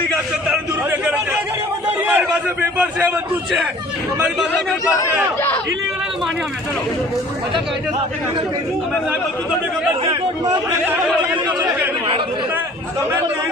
public આ સત્તાનો દુરુપયોગ કરે છે અમારી પાસે પેપર છે બધું છે અમારી પાસે પેપર છે ઇલીગલ માની અમે ચલો બધા કાયદા સાથે અમે સાહેબ બધું તમને ખબર છે તમે ભાઈ